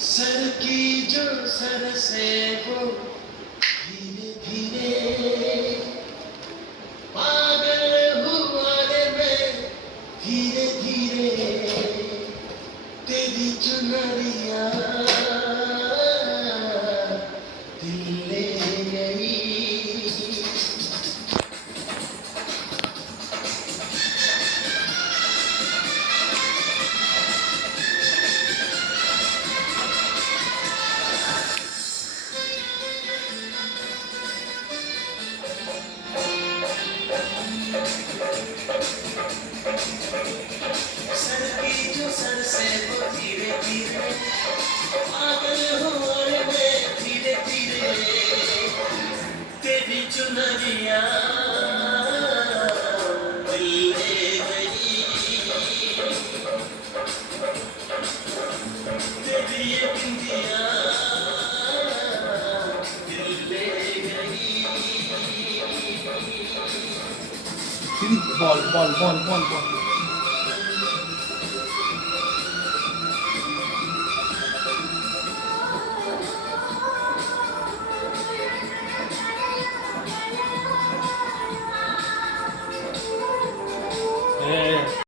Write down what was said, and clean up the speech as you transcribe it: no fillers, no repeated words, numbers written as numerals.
सर की जो सर से वो धीरे धीरे पागल हुआ रे मैं धीरे धीरे तेरी चुनरिया दिल ले गई सर की जो सर से वो धीरे धीरे पागल हुआ रे मैं धीरे धीरे तेरी चुनरिया दिल ले गई तेरी ये बिंदिया दिल ले गई ball.